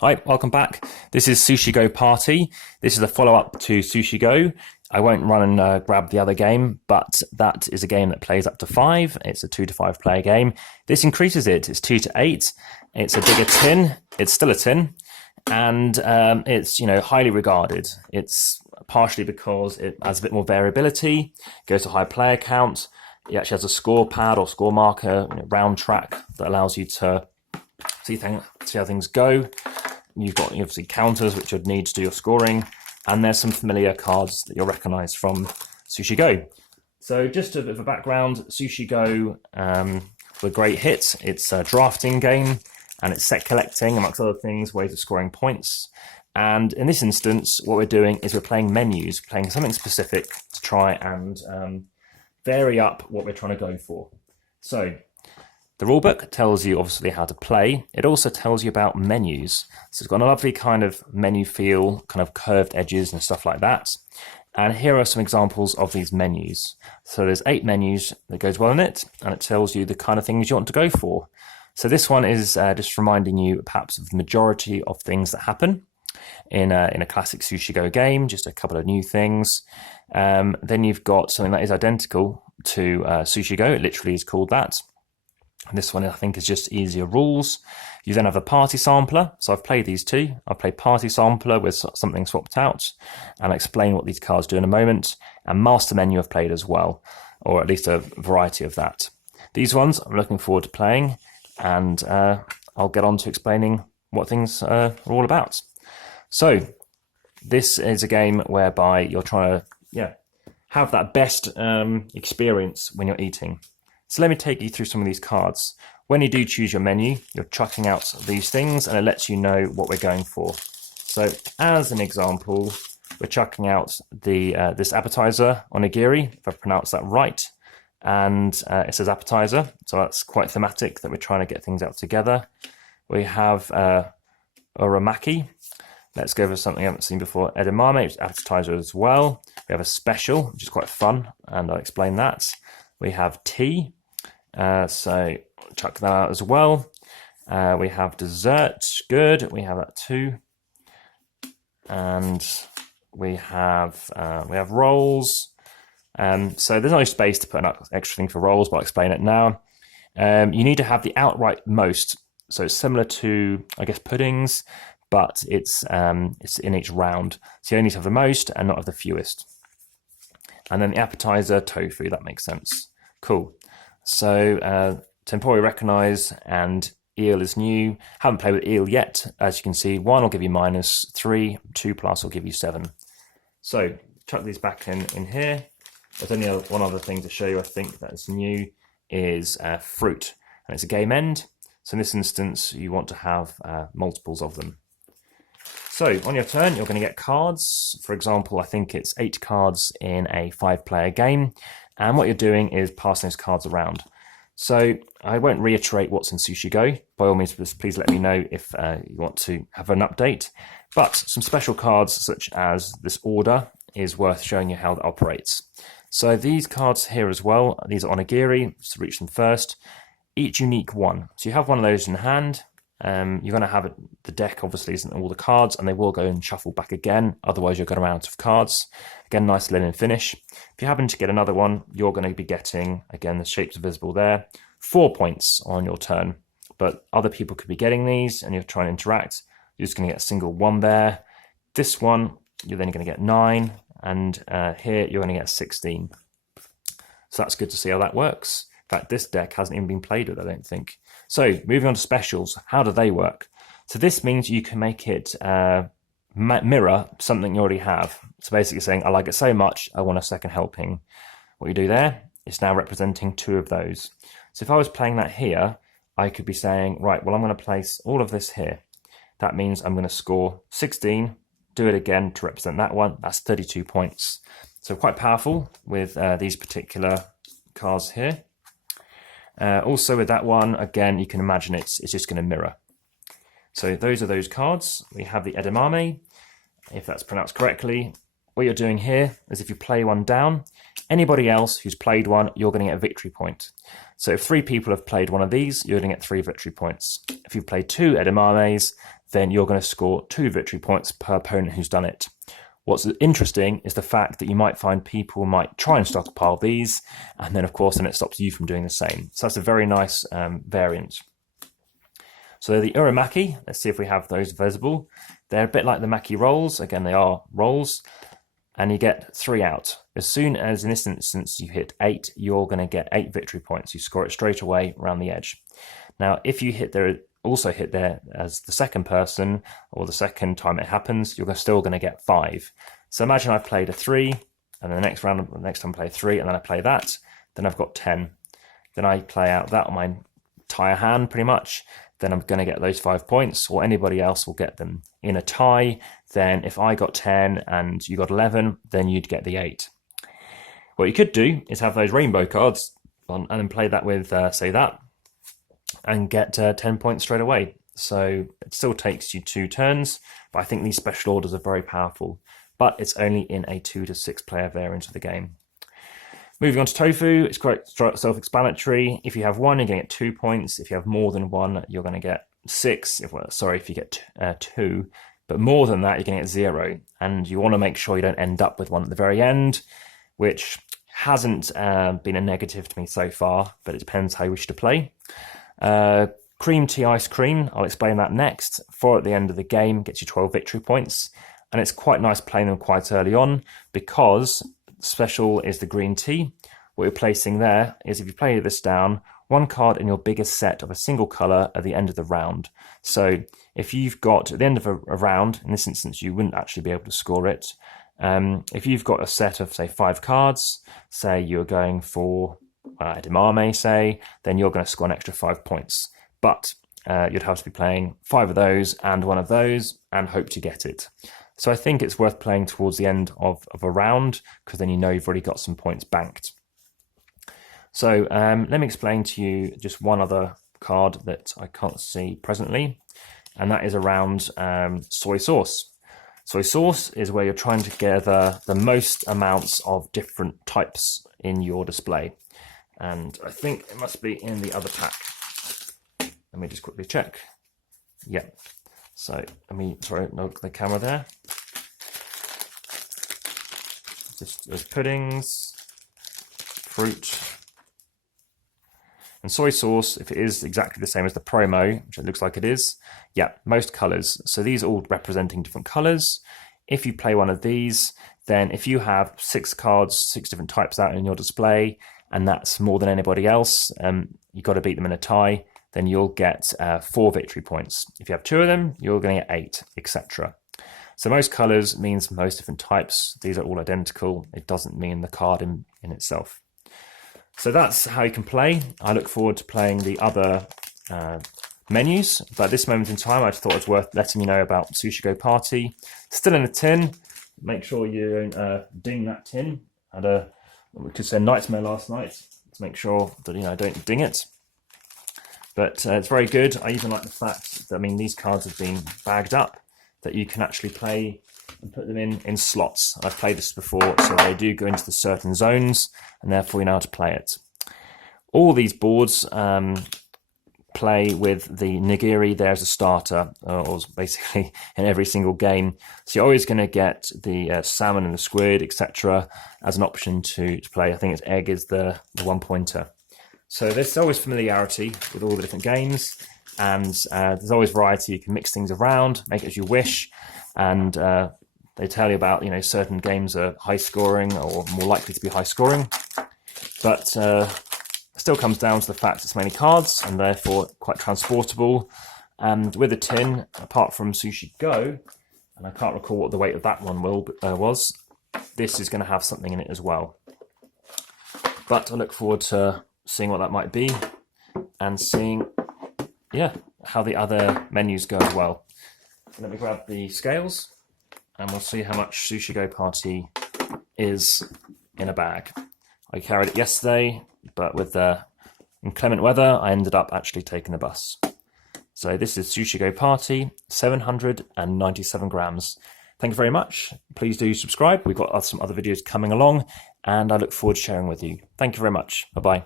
Hi, welcome back. This is Sushi Go Party. This is a follow-up to Sushi Go. I won't run and grab the other game, but that is a game that plays up to 5. It's a 2 to 5 player game. This increases it. It's 2 to 8. It's a bigger tin. It's still a tin, and it's highly regarded. It's partially because it has a bit more variability. Goes to high player count. It actually has a score pad or score marker, round track that allows you to see how things go. You've got obviously counters which you'd need to do your scoring, and there's some familiar cards that you'll recognise from Sushi Go. So just a bit of a background, Sushi Go was a great hit. It's a drafting game and it's set collecting, amongst other things, ways of scoring points. And in this instance, what we're doing is we're playing menus, playing something specific to try and vary up what we're trying to go for. So the rulebook tells you obviously how to play. It also tells you about menus. So it's got a lovely kind of menu feel, kind of curved edges and stuff like that. And here are some examples of these menus. So there's 8 menus that goes well in it, and it tells you the kind of things you want to go for. So this one is just reminding you perhaps of the majority of things that happen in a classic Sushi Go game, just a couple of new things. Then you've got something that is identical to Sushi Go. It literally is called that. This one, I think, is just easier rules. You then have a party sampler. So I've played these two. I've played party sampler with something swapped out, and I'll explain what these cards do in a moment. And master menu I've played as well, or at least a variety of that. These ones I'm looking forward to playing, and I'll get on to explaining what things are all about. So this is a game whereby you're trying to have that best experience when you're eating. So let me take you through some of these cards. When you do choose your menu, you're chucking out these things and it lets you know what we're going for. So as an example, we're chucking out this appetizer onigiri, if I pronounce that right. And it says appetizer, so that's quite thematic that we're trying to get things out together. We have Aramaki. Let's go for something I haven't seen before. Edamame, which is appetizer as well. We have a special, which is quite fun, and I'll explain that. We have tea, so chuck that out as well. We have dessert, good. We have that too, and we have rolls. So there's no space to put an extra thing for rolls, but I'll explain it now. You need to have the outright most, so it's similar to, I guess, puddings, but it's in each round. So you only need to have the most and not have the fewest. And then the appetizer, tofu, that makes sense. Cool. So tempura recognise, and eel is new. Haven't played with eel yet. As you can see, 1 will give you -3, 2 plus will give you 7. So chuck these back in here. There's only one other thing to show you, I think, that is new, is fruit. And it's a game end. So in this instance, you want to have multiples of them. So on your turn, you're going to get cards. For example, I think it's 8 cards in a 5-player game. And what you're doing is passing those cards around. So I won't reiterate what's in Sushi Go. By all means, please let me know if you want to have an update. But some special cards, such as this order, is worth showing you how that operates. So these cards here as well, these are onigiri, just to reach them first. Each unique one. So you have one of those in hand. You're going to have the deck obviously isn't all the cards, and they will go and shuffle back again, otherwise you're going to run out of cards. Again, nice linen finish. If you happen to get another one, you're going to be getting, again, the shapes are visible there, 4 points on your turn. But other people could be getting these, and you're trying to interact. You're just going to get a single 1 there. This one, you're then going to get 9, and here you're going to get 16. So that's good to see how that works. In fact, this deck hasn't even been played with, I don't think. So moving on to specials, how do they work? So this means you can make it mirror something you already have. So basically saying, I like it so much, I want a second helping. What you do there is now representing 2 of those. So if I was playing that here, I could be saying, right, well, I'm going to place all of this here. That means I'm going to score 16, do it again to represent that one. That's 32 points. So quite powerful with these particular cards here. Also with that one, again, you can imagine it's just going to mirror. So those are those cards. We have the edamame, if that's pronounced correctly. What you're doing here is if you play one down, anybody else who's played one, you're going to get a victory point. So if 3 people have played one of these, you're going to get 3 victory points. If you've played 2 edamames, then you're going to score 2 victory points per opponent who's done it. What's interesting is the fact that you might find people might try and stockpile these, and then of course then it stops you from doing the same. So that's a very nice variant. So the Aramaki, let's see if we have those visible. They're a bit like the Maki rolls. Again, they are rolls, and you get 3 out. As soon as in this instance you hit 8, you're going to get 8 victory points. You score it straight away around the edge. Now, if you also hit there as the second person, or the second time it happens, you're still going to get 5. So imagine I've played a 3, and the next time I play a 3, and then I play that, then I've got 10. Then I play out that on my entire hand pretty much, then I'm going to get those 5 points, or anybody else will get them. In a tie, then if I got 10 and you got 11, then you'd get the 8. What you could do is have those rainbow cards on and then play that with, say that, and get 10 points straight away. So it still takes you 2 turns, but I think these special orders are very powerful. But it's only in a 2 to 6 player variant of the game. Moving on to Tofu, it's quite self-explanatory. If you have 1, you're going to get 2 points. If you have more than 1, you're going to get 6. If you get 2. But more than that, you're going to get 0. And you want to make sure you don't end up with 1 at the very end, which hasn't been a negative to me so far, but it depends how you wish to play. Cream tea ice cream, I'll explain that next. 4 at the end of the game gets you 12 victory points. And it's quite nice playing them quite early on, because special is the green tea. What you're placing there is, if you play this down, 1 card in your biggest set of a single colour at the end of the round. So if you've got, at the end of a round, in this instance you wouldn't actually be able to score it. If you've got a set of, say, 5 cards, say you're going for edamame, say, then you're going to score an extra 5 points. But you'd have to be playing 5 of those and 1 of those and hope to get it. So I think it's worth playing towards the end of a round, because then you know you've already got some points banked. So let me explain to you just one other card that I can't see presently, and that is around soy sauce. Soy sauce is where you're trying to gather the most amounts of different types in your display. And I think it must be in the other pack. Let me just quickly check. Yeah. So, knock the camera there. Just there's puddings, fruit, and soy sauce. If it is exactly the same as the promo, which it looks like it is, yeah, most colours. So these are all representing different colours. If you play one of these, then if you have 6 cards, 6 different types out in your display, and that's more than anybody else, you've got to beat them in a tie, then you'll get 4 victory points. If you have 2 of them, you're going to get 8, etc. So most colours means most different types. These are all identical. It doesn't mean the card in itself. So that's how you can play. I look forward to playing the other menus, but at this moment in time, I just thought it was worth letting you know about Sushi Go Party. Still in a tin. Make sure you don't ding that tin. We could say nightmare last night to make sure that I don't ding it. But it's very good. I even like the fact that, these cards have been bagged up, that you can actually play and put them in slots. I've played this before, so they do go into the certain zones, and therefore you know how to play it. All these boards play with the nigiri there as a starter, or basically in every single game. So you're always going to get the salmon and the squid, etc., as an option to play. I think it's egg is the 1-pointer. So there's always familiarity with all the different games, and there's always variety. You can mix things around, make it as you wish, and they tell you about, certain games are high scoring or more likely to be high scoring, but still comes down to the fact it's mainly cards and therefore quite transportable. And with a tin, apart from Sushi Go, and I can't recall what the weight of that one was, this is going to have something in it as well. But I look forward to seeing what that might be, and seeing, how the other menus go as well. Let me grab the scales, and we'll see how much Sushi Go Party is in a bag. I carried it yesterday, but with the inclement weather, I ended up actually taking the bus. So this is Sushi Go Party, 797 grams. Thank you very much. Please do subscribe. We've got some other videos coming along, and I look forward to sharing with you. Thank you very much. Bye-bye.